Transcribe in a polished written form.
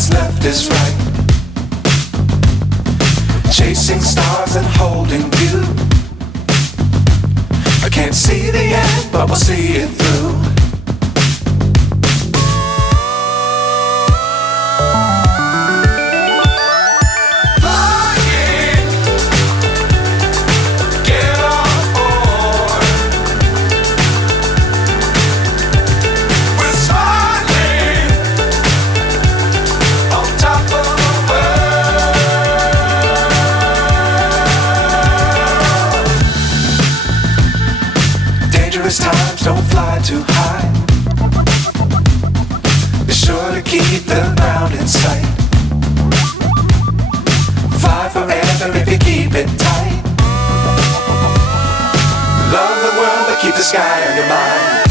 what's left is right. Chasing stars and holding you. I can't see the end, but we'll see it through. Times don't fly too high. Be sure to keep the ground in sight. Fly forever if you keep it tight. Love the world but keep the sky on your mind.